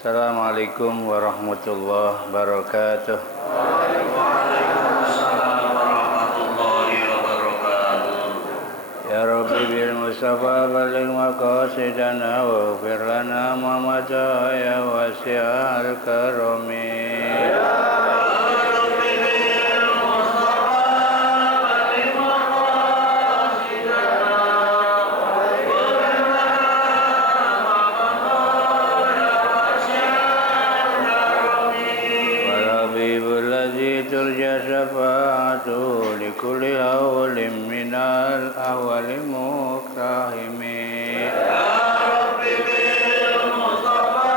Assalamualaikum warahmatullahi wabarakatuh. Waalaikumsalam warahmatullahi wabarakatuh. Ya Rabbi bil Mustafa baligh maqasidana waghfir lana ma mata ya wasi'al karami. Turja syafa'atu likulli awlim minal awali mukrahimi. Ya Rabbi bil Mustafa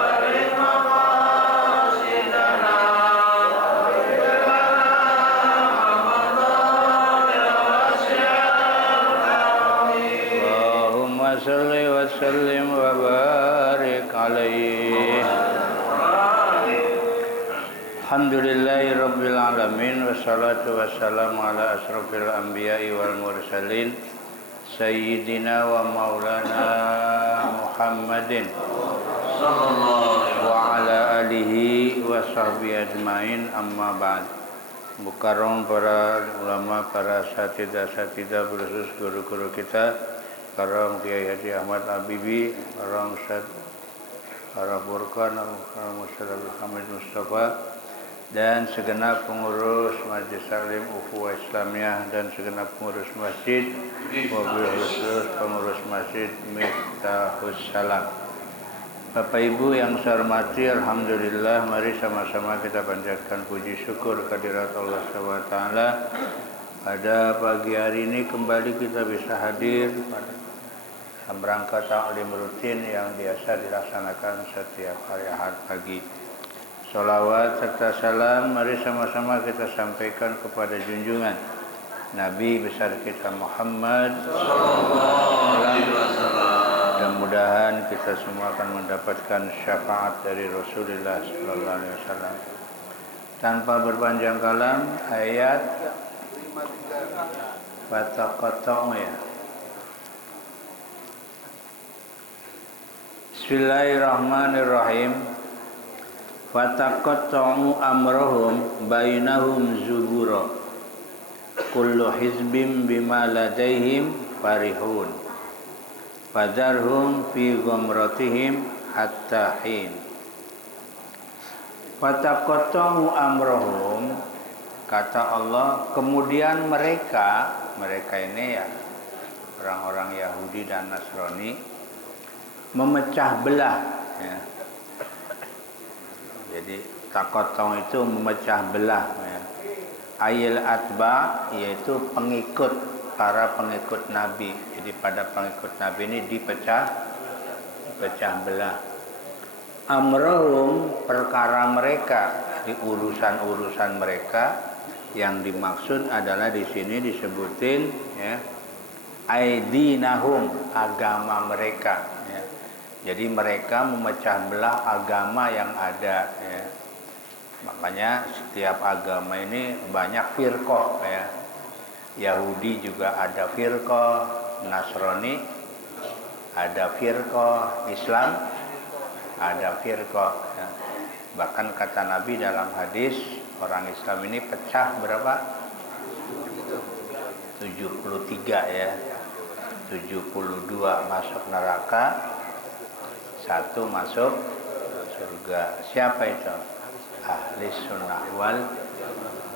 baligh maqasidana waghfir lana ma mada ya wasi'al karami. Allahumma salli wa sallim wa barik alaihi. Alhamdulillahi rabbil alamin wassalatu wassalamu ala asrofil anbiya'i wal mursalin sayyidina wa maulana Muhammadin Sallallahu wa ala alihi wa sahbihi ajmain amma ba'd. Mukarram para ulama, para asatidzah khusus guru-guru kita, karam Kiai Haji Ahmad Habibi, karam Ustaz Araf Burkan, karam Ustaz Hamid Mustafa, dan segenap pengurus Majelis Taklim Ukhuwah Islamiyah dan segenap pengurus masjid, wabil khusus pengurus masjid Miftahus Salam. Bapak Ibu yang saya hormati, alhamdulillah, mari sama-sama kita panjatkan puji syukur kehadirat Allah SWT. Pada pagi hari ini kembali kita bisa hadir dalam rangka taklim rutin yang biasa dilaksanakan setiap hari Ahad pagi. Salawat serta salam mari sama-sama kita sampaikan kepada junjungan Nabi besar kita Muhammad sallallahu alaihi wasallam. Mudah-mudahan kita semua akan mendapatkan syafaat dari Rasulullah sallallahu alaihi wasallam. Tanpa berpanjang kalam, ayat fataqatta'u ya. Bismillahirrahmanirrahim. Fataqatta'u amrahum bainahum zubura kullu hizbin bima ladaihim farihun fadharhum fi ghamratihim hatta hin. Fataqatta'u amrahum, kata Allah, kemudian mereka ini ya orang-orang Yahudi dan Nasrani memecah belah ya. Jadi takotong itu memecah belah ya. Ayil atba yaitu pengikut, para pengikut Nabi. Jadi pada pengikut Nabi ini dipecah belah. Amrahum, perkara mereka, di urusan-urusan mereka, yang dimaksud adalah di sini disebutin ya, aidinahum, agama mereka ya. Jadi mereka memecah belah agama yang ada ya. Makanya setiap agama ini banyak firqah ya. Yahudi juga ada firqah, Nasrani ada firqah, Islam ada firqah ya. Bahkan kata Nabi dalam hadis, orang Islam ini pecah berapa? 73 ya. 72 masuk neraka, 1 masuk surga. Siapa itu? Ahli sunnah wal,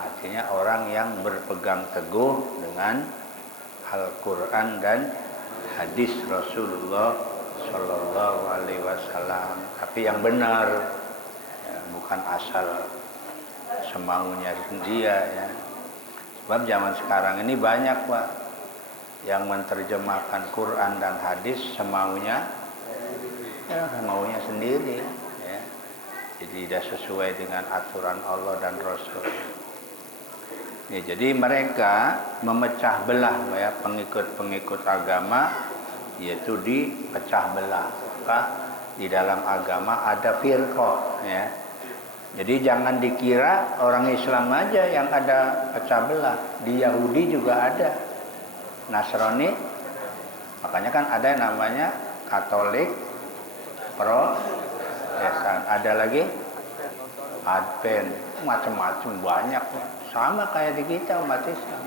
artinya orang yang berpegang teguh dengan Al-Quran dan hadis Rasulullah Sallallahu Alaihi Wasallam. Tapi yang benar ya, bukan asal semaunya dia ya. Sebab zaman sekarang ini banyak Pak yang menerjemahkan Quran dan hadis semaunya ya, maunya sendiri ya. Jadi tidak sesuai dengan aturan Allah dan Rasul ya. Jadi mereka memecah belah ya, pengikut-pengikut agama, yaitu dipecah belah. Maka di dalam agama ada firqah ya. Jadi jangan dikira orang Islam aja yang ada pecah belah, di Yahudi juga ada, Nasrani. Makanya kan ada yang namanya Katolik, Ada lagi Advent, macam-macam banyak, sama kayak di kita umat Islam.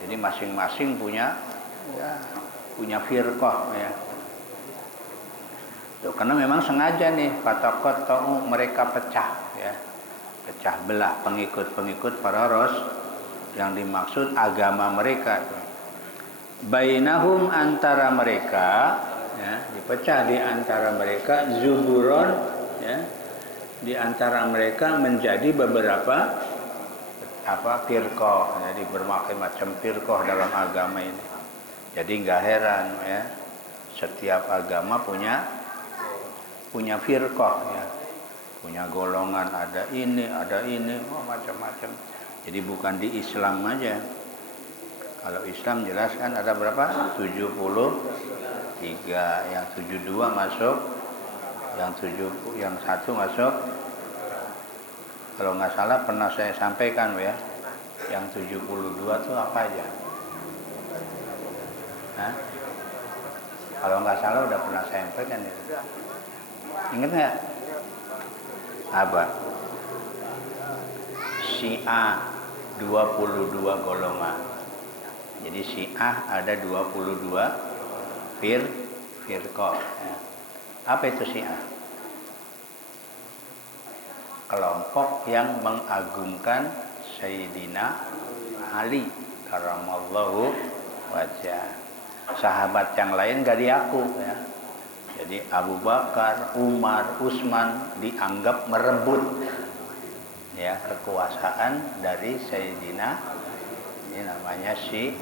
Jadi masing-masing punya firqah ya. Tuh, karena memang sengaja nih fataqatta'u, mereka pecah ya. Pecah belah pengikut-pengikut para rasul yang dimaksud agama mereka. Bainahum, antara mereka ya, dipecah di antara mereka, zuburon ya, di antara mereka menjadi beberapa firqah. Jadi berbagai macam firqah dalam agama ini. Jadi nggak heran ya, setiap agama punya firqah ya, punya golongan, ada ini macam-macam. Jadi bukan di Islam aja. Kalau Islam jelas kan ada berapa? 73, yang 72 masuk, yang 1 masuk. Kalau nggak salah pernah saya sampaikan ya, yang 72 itu apa aja? Hah? Kalau nggak salah udah pernah saya sampaikan ya. Ingat nggak? Apa? Syiah 22 golongan. Jadi Syiah ada 22 firqah ya. Apa itu Syiah? Kelompok yang mengagungkan Sayyidina Ali karramallahu wajah. Sahabat yang lain gak diaku ya. Jadi Abu Bakar, Umar, Utsman dianggap merebut ya kekuasaan dari Sayyidina, ini namanya Syiah.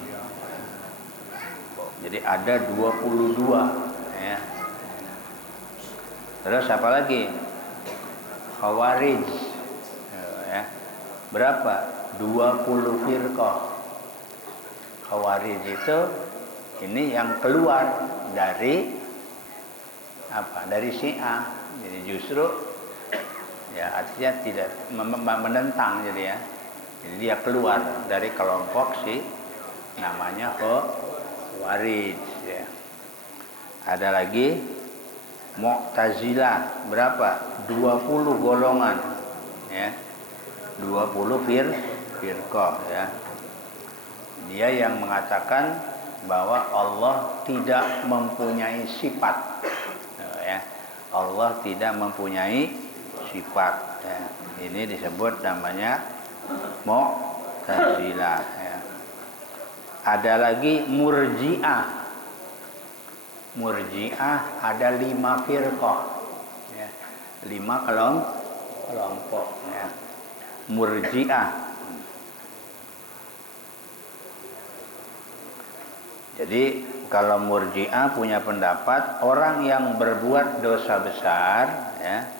Jadi ada 22 ya. Terus apa lagi? Khawarij ya. Berapa? 20 firqah. Khawarij itu ini yang keluar dari dari Syiah. Jadi justru ya artinya tidak menentang, jadi ya. Jadi dia keluar dari kelompok namanya Khawarij ya. Ada lagi Mu'tazilah, berapa? 20 golongan ya. 20 firqah ya. Dia yang mengatakan bahwa Allah tidak mempunyai sifat ya. Allah tidak mempunyai sifat ya. Ini disebut namanya Mu'tazilah ya. Ada lagi Murji'ah. Murji'ah ada 5 firqah ya. 5 kelompok ya. Murji'ah. Jadi kalau Murji'ah punya pendapat orang yang berbuat dosa besar ya,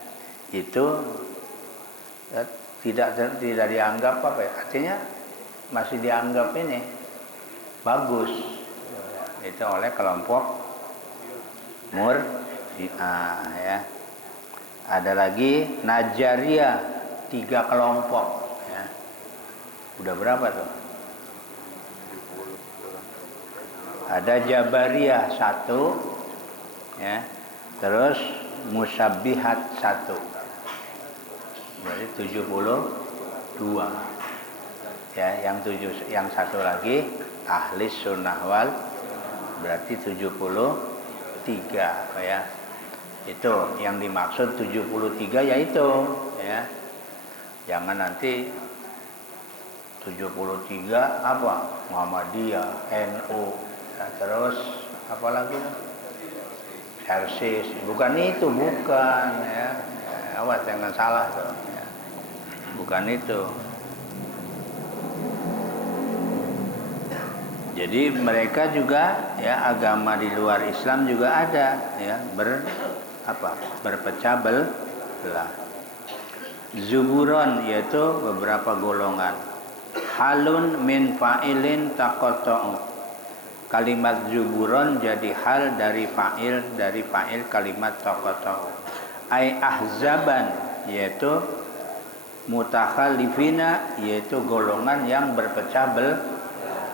itu ya, tidak dianggap apa ya, artinya masih dianggap ini bagus itu oleh kelompok Murji'ah ya. Ada lagi Najariyah, 3 kelompok ya. Udah berapa tuh? Ada Jabariyah 1 ya. Terus Musabbihat 1. Jadi 72. Ya, yang satu lagi Ahli Sunnah wal, berarti 73 ya. Itu yang dimaksud 73 yaitu ya. Jangan nanti 73 apa? Muhammadiyah, NU, ya, terus apa lagi? Persis. Bukan itu, bukan ya. Awas jangan salah tuh ya. Bukan itu. Jadi mereka juga ya, agama di luar Islam juga ada ya, berpecah belah. Zuburon yaitu beberapa golongan. Halun min fa'ilin taqatta'u. Kalimat zuburon jadi hal dari fa'il kalimat taqatta'u. Ai ahzaban yaitu mutakhalifina, yaitu golongan yang berpecah belah.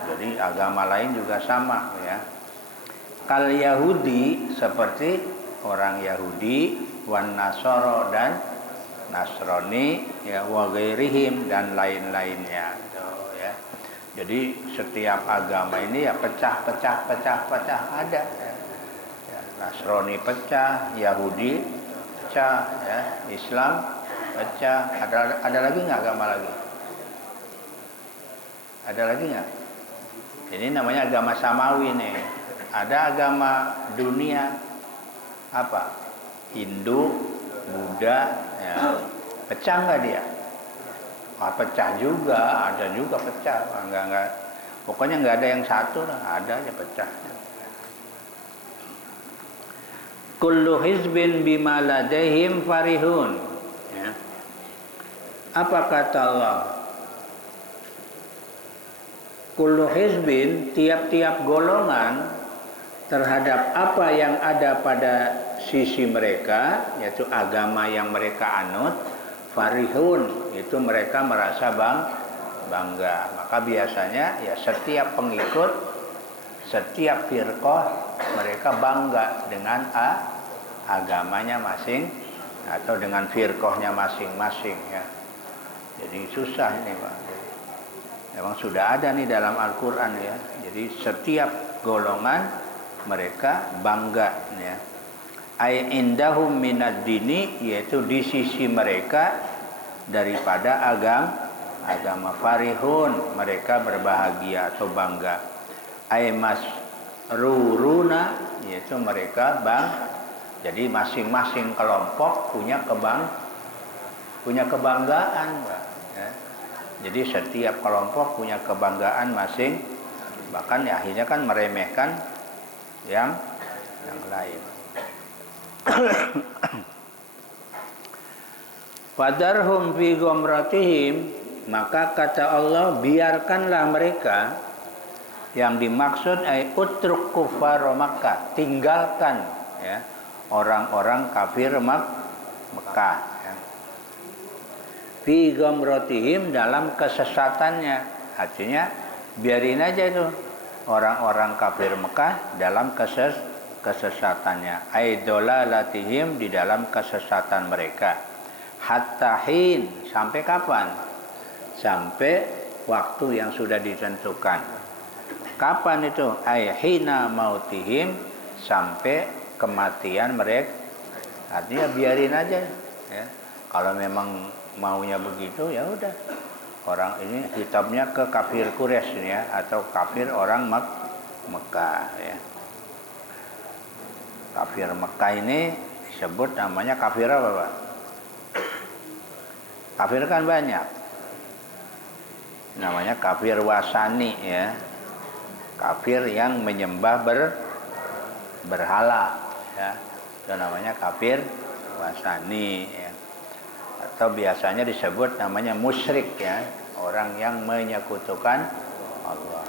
Jadi agama lain juga sama ya. Kal Yahudi, seperti orang Yahudi, wan Nasoro dan Nasrani, ya wa ghairihim dan lain-lainnya. Tuh, ya. Jadi setiap agama ini ya pecah ada. Ya. Ya, Nasrani pecah, Yahudi pecah, ya. Islam pecah. Ada lagi nggak agama lagi? Ada lagi nggak? Ini namanya agama samawi nih. Ada agama dunia apa? Hindu, Buddha, ya. Pecah nggak dia? Pecah juga, ada juga pecah. Enggak. Pokoknya nggak ada yang satu lah, ada aja pecah. Kullu hizbin bima ladaihim farihun. Ya. Apa kata Allah? Kullu hizbin, tiap-tiap golongan terhadap apa yang ada pada sisi mereka, yaitu agama yang mereka anut, farihun, itu mereka merasa bangga. Maka biasanya ya setiap pengikut, setiap firqah mereka bangga dengan agamanya masing atau dengan firqahnya masing-masing, ya. Jadi susah ini, Pak. Memang sudah ada nih dalam Al-Quran, ya. Jadi setiap golongan mereka bangga, ya. Ay indahum minad dini, yaitu di sisi mereka daripada agama farihun, mereka berbahagia atau bangga. Ay masruruna, yaitu mereka jadi masing-masing kelompok punya kebanggaan, ya. Jadi setiap kelompok punya kebanggaan masing, bahkan ya akhirnya kan meremehkan yang lain. Fadarhum fi ghamratihim, maka kata Allah, biarkanlah mereka, yang dimaksud ay utruk kufar Makkah, tinggalkan, ya, orang-orang kafir Mekah, ya. Fi ghamratihim, dalam kesesatannya, artinya biarin aja itu orang-orang kafir Mekah dalam kesesatannya, aidolalatihim, di dalam kesesatan mereka, hatta hin, sampai kapan? Sampai waktu yang sudah ditentukan. Kapan itu? Hina mautihim, sampai kematian mereka. Artinya biarin aja, ya. Kalau memang maunya begitu, ya udah. Orang ini hitabnya ke kafir Quraisy, ya, atau kafir orang Mekah, ya. Kafir Mekah ini disebut namanya kafir apa, Pak? Kafir kan banyak. Namanya kafir wasani, ya. Kafir yang menyembah berhala, ya. Itu namanya kafir wasani, ya. Atau biasanya disebut namanya musyrik, ya, orang yang menyekutukan Allah.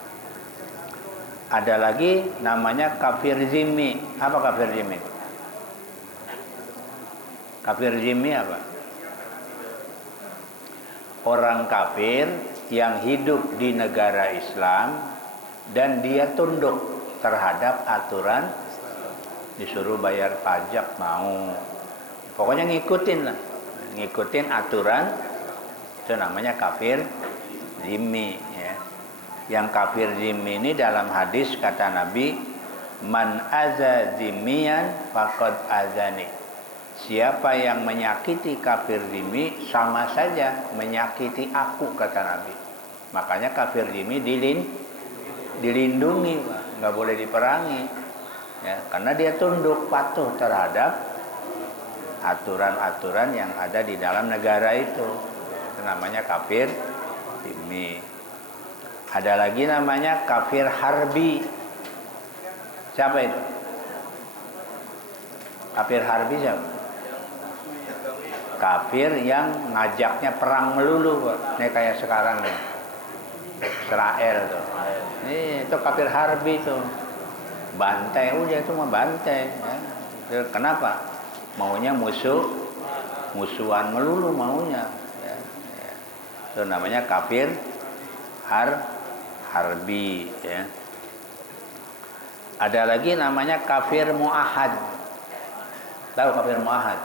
Ada lagi namanya kafir zimmi. Apa kafir zimmi? Kafir zimmi apa? Orang kafir yang hidup di negara Islam dan dia tunduk terhadap aturan, disuruh bayar pajak mau, pokoknya ngikutin lah, ngikutin aturan, itu namanya kafir zimmi, ya. Yang kafir zimmi ini dalam hadis kata Nabi, man aza zimmiyan faqad azani, siapa yang menyakiti kafir zimmi sama saja menyakiti aku, kata Nabi. Makanya kafir zimmi dilindungi, nggak boleh diperangi, ya, karena dia tunduk patuh terhadap aturan-aturan yang ada di dalam negara itu. Itu namanya kafir zimmi. Ada lagi namanya kafir harbi. Siapa itu? Kafir harbi siapa? Kafir yang ngajaknya perang melulu, ini kayak sekarang nih, Israel tuh. Ini itu kafir harbi tuh. Bantai, udah itu mah bantai, ya. Kenapa? Maunya musuhan melulu maunya, ya. Itu namanya kafir harbi, ya. Ada lagi namanya kafir muahad. Tahu kafir muahad?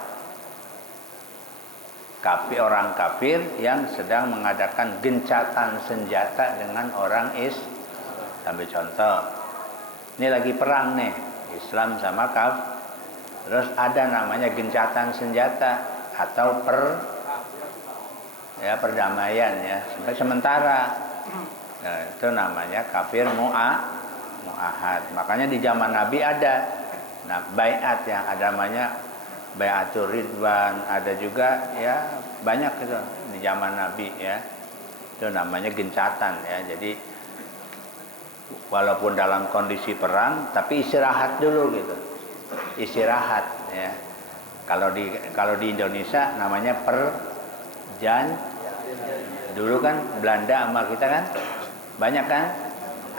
Orang kafir yang sedang mengadakan gencatan senjata dengan orang Ambil contoh, ini lagi perang nih, Islam sama terus ada namanya gencatan senjata atau perdamaian ya, sampai sementara. Nah, itu namanya kafir muahad. Makanya di zaman Nabi ada baiat yang ada namanya baiatur ridwan, ada juga ya banyak itu di zaman Nabi ya. Itu namanya gencatan ya. Jadi walaupun dalam kondisi perang tapi istirahat dulu gitu. Istirahat ya. Kalau di Indonesia namanya dulu kan Belanda sama kita kan banyak kan,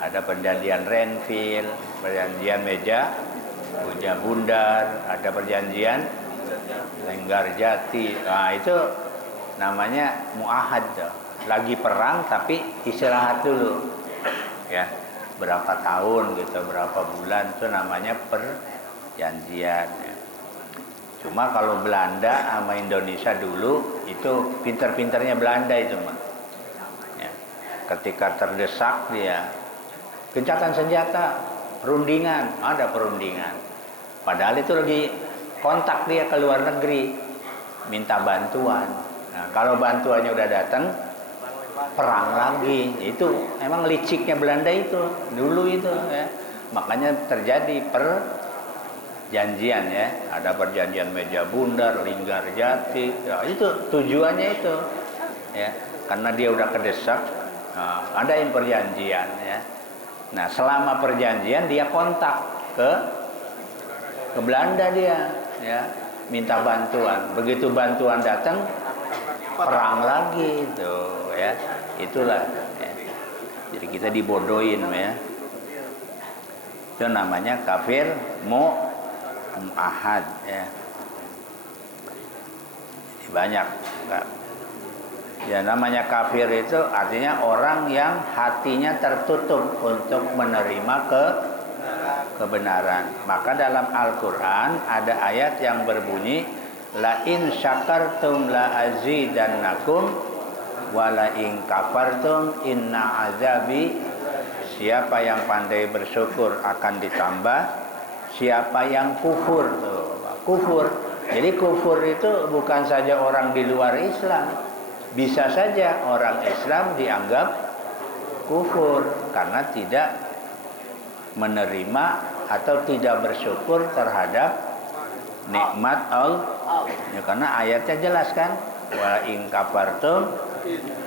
ada perjanjian Renville, perjanjian Meja Bundar, ada perjanjian Lenggarjati. Nah itu namanya muahad tuh. Lagi perang tapi istirahat dulu ya, berapa tahun gitu, berapa bulan, itu namanya perjanjian ya. Cuma kalau Belanda sama Indonesia dulu itu pinter-pinternya Belanda itu mah ya. Ketika terdesak dia gencatan senjata, perundingan, ada perundingan. Padahal itu lagi kontak dia ke luar negeri, minta bantuan. Nah, kalau bantuannya udah datang, perang lagi. Itu emang liciknya Belanda itu dulu itu ya. Makanya terjadi perjanjian ya. Ada perjanjian Meja Bundar, Linggarjati. Ya, itu tujuannya itu ya. Karena dia udah kedesak, adain perjanjian ya. Nah, selama perjanjian dia kontak ke Belanda dia ya, minta bantuan. Begitu bantuan datang, perang lagi itu ya. Itulah ya. Jadi kita dibodohin ya. Itu namanya kafir muahad ya. Jadi banyak enggak. Ya namanya kafir itu artinya orang yang hatinya tertutup untuk menerima kebenaran. Maka dalam Al-Quran ada ayat yang berbunyi la in syakartum la azidannakum wa la in kafartum inna azabi. Siapa yang pandai bersyukur akan ditambah, siapa yang kufur kufur. Jadi kufur itu bukan saja orang di luar Islam. Bisa saja orang Islam dianggap kufur karena tidak menerima atau tidak bersyukur terhadap nikmat Allah. Ya, karena ayatnya jelas kan, wa in kafartum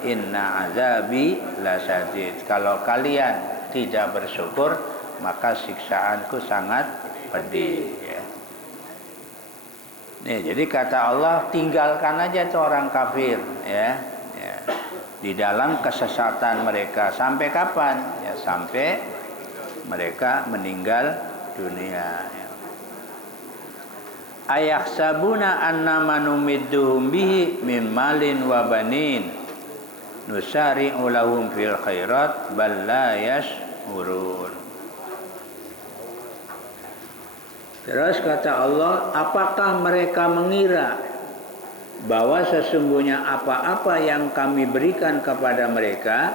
inna azabi lasyadid. Kalau kalian tidak bersyukur maka siksaanku sangat pedih ya. Nih, jadi kata Allah tinggalkan aja tuh orang kafir ya, ya. Di dalam kesesatan mereka sampai kapan? Ya sampai mereka meninggal dunia ya. Ayakhsabuna annama numidduhum bihi mim malin wa banin nusari'u lahum fil khairat bal la yash'urun. Terus kata Allah, apakah mereka mengira bahwa sesungguhnya apa-apa yang kami berikan kepada mereka,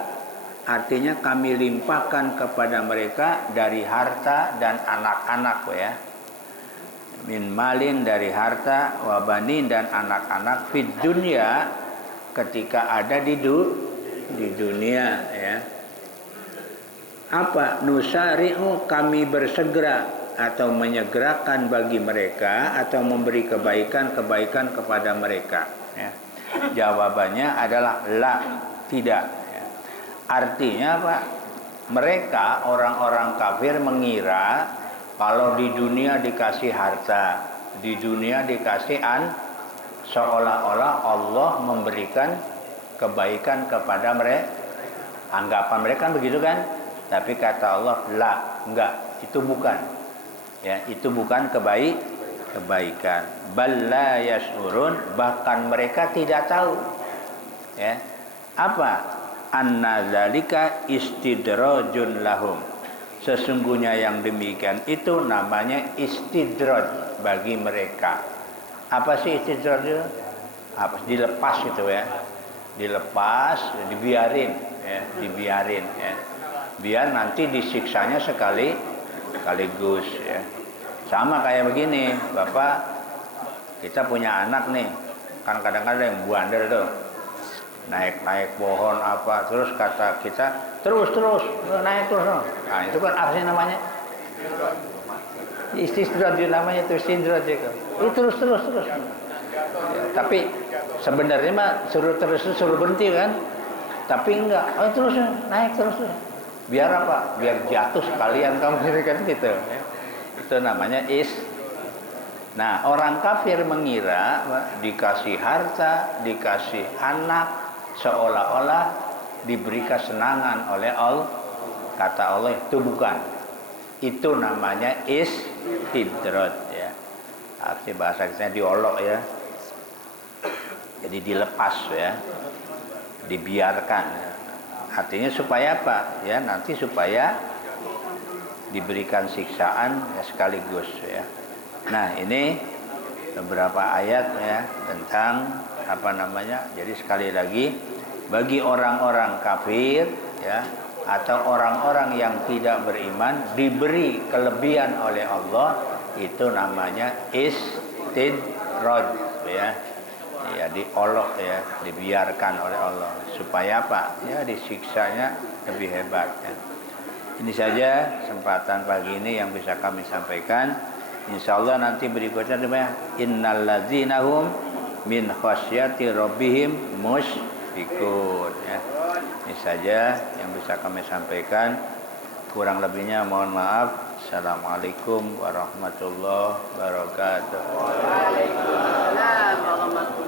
artinya kami limpahkan kepada mereka dari harta dan anak-anak ya. Min malin dari harta, wabanin dan anak-anak fid dunya ketika ada di dunia ya. Apa? Nusari'u kami bersegera atau menyegerakan bagi mereka atau memberi kebaikan-kebaikan kepada mereka ya. Jawabannya adalah la, tidak ya. Artinya apa? Mereka orang-orang kafir mengira kalau di dunia dikasih harta, di dunia dikasih seolah-olah Allah memberikan kebaikan kepada mereka. Anggapan mereka begitu kan? Tapi kata Allah, la, enggak, itu bukan. Ya, itu bukan kebaikan. Bal la yash'urun, bahkan mereka tidak tahu. Ya. Apa? Anna dzalika istidrajun lahum. Sesungguhnya yang demikian itu namanya istidraj bagi mereka. Apa sih istidrat itu? Apa dilepas itu ya? Dilepas, dibiarin ya, dibiarin ya. Biar nanti disiksanya sekaligus ya. Sama kayak begini, Bapak, kita punya anak nih, kan kadang-kadang yang buandar tuh, naik pohon apa, terus kata kita, terus naik terus. Nah itu kan apa sih namanya? Istidrat itu namanya, itu istidrat itu. Terus. Ya, tapi sebenarnya mah suruh berhenti kan, tapi enggak, terus naik terus. Biar apa? Biar jatuh sekalian kamu kan gitu. Ya. Itu namanya Nah, orang kafir mengira dikasih harta, dikasih anak, seolah-olah diberi kesenangan oleh Allah. Kata Allah itu bukan. Itu namanya istidrat ya. Arti bahasa kita diolok ya. Jadi dilepas ya. Dibiarkan. Artinya supaya apa? Ya, nanti supaya diberikan siksaan ya, sekaligus ya. Nah, ini beberapa ayat ya tentang apa namanya? Jadi sekali lagi bagi orang-orang kafir ya atau orang-orang yang tidak beriman diberi kelebihan oleh Allah, itu namanya istidrat ya. Ya diolok ya, dibiarkan oleh Allah supaya apa? Ya disiksanya lebih hebat ya. Ini saja kesempatan pagi ini yang bisa kami sampaikan. Insyaallah nanti berikutnya namanya innal ladzina hum min khasyati rabbihim musyfiqun ya. Ini saja yang bisa kami sampaikan. Kurang lebihnya mohon maaf. Assalamualaikum warahmatullahi wabarakatuh. Waalaikumsalam warahmatullahi wabarakatuh.